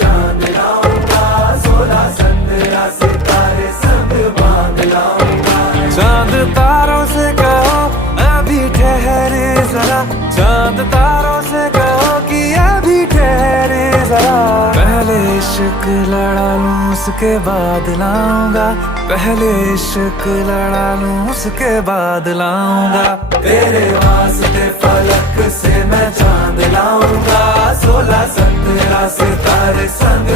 चांद लाऊंगा, 16 17 सितारे संग बांध लाऊंगा। चांद तारों से कहो अभी ठहरे जरा, चांद तारों से कहो कि अभी ठहरे जरा। पहले इश्क लड़ा लूं उसके बाद लाऊंगा, पहले इश्क लड़ा लूं उसके बाद लाऊंगा। तेरे वास्ते फलक से मैं चांद लाऊंगा, 16 17 सितारे संग